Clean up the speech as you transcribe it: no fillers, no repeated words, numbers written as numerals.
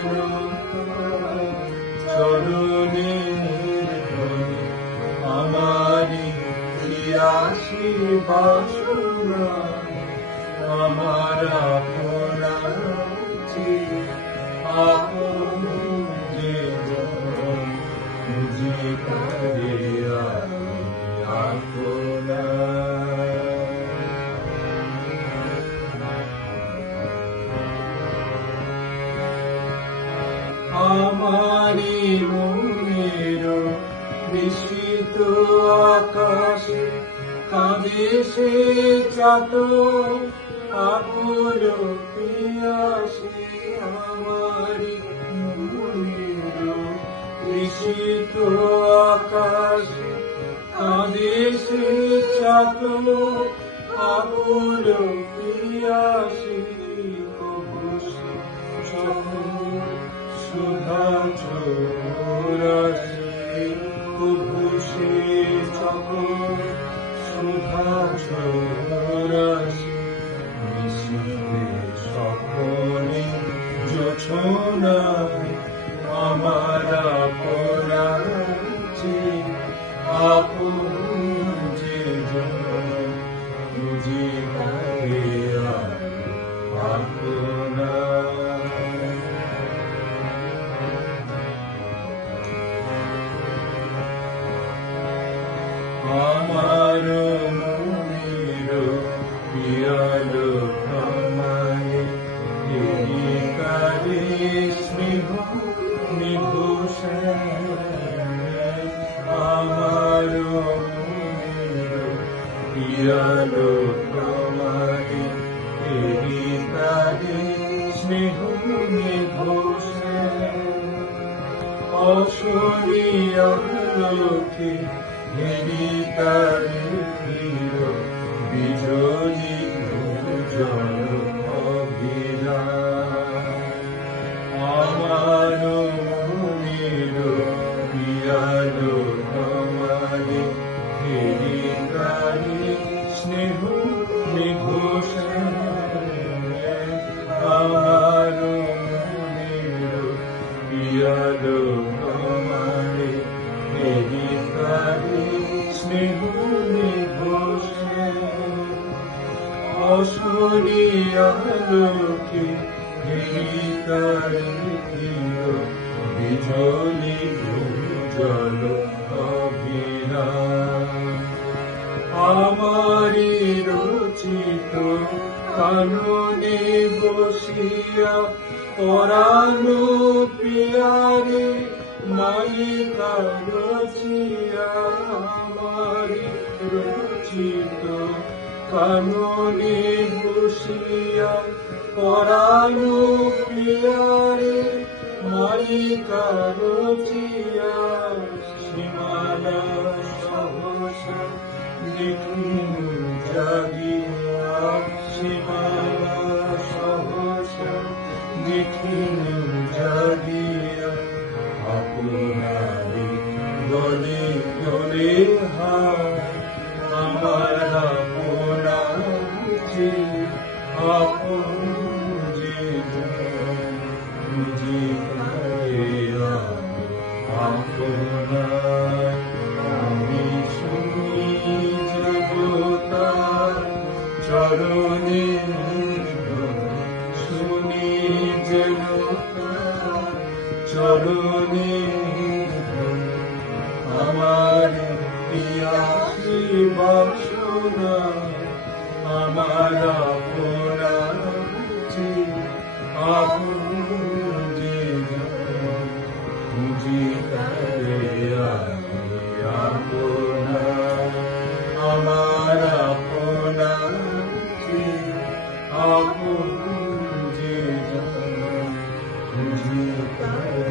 যেন চরণের ধ্বনি আমারি আসি বাসনা আমার আপনার আপন যে বুঝি করে আমারি মনের বিস্মিত আকাশে কাঁদে সে চাত আকুল পিয়াসে আমারি মনের বিস্মিত আকাশে কাঁদে সে চাত আকুল পিয়াসে সুধা চোরাসে কুভুষে চকর সুধা চোরাসে মিশিয়ে সকলে জোছনায় আমার আপনাচে আপন যে বুঝি করে আপনা আমার মনের পিয়ালো আমায় কারে স্নেহ নিভূষণ আমার মনের পিয়ালো আমায় কারে স্নেহ নিভূষণ অসুরিয়া লোকে হেরিতারে হিরো বিজলি জল অভিরা আমার মনের পিয়ালো আমারে হেরিতারে স্নেহ নিঘোষণ আমার মনের পিয়ালো আমারে হেরিতারে স্নেহ নিঘোষণ অসুরিয়া লোকে হেরিতারে হিরো বিজলি জল অভিরা আমারি রচিত কাননে বসিয়া পরানো পিয়ারে মালিকা রচিয়া আমারি রচিত কাননে বসিয়া পরানো পিয়ারে মালিকা রচিয়া সীমানা সহসা দেখিনু জাগিয়া সীমানা সহসা দেখিনু জাগিয়া আপনারে দলে দলে আমার আপনার আপন যে বুঝি আপনার আমি শুনি জগতার চরণে শুনি যেন চরণে আমার পিয়াসি বাসনা আমার আপনার আপন যে বুঝি করে আপনার আমার আপনার আপন যে বুঝি করে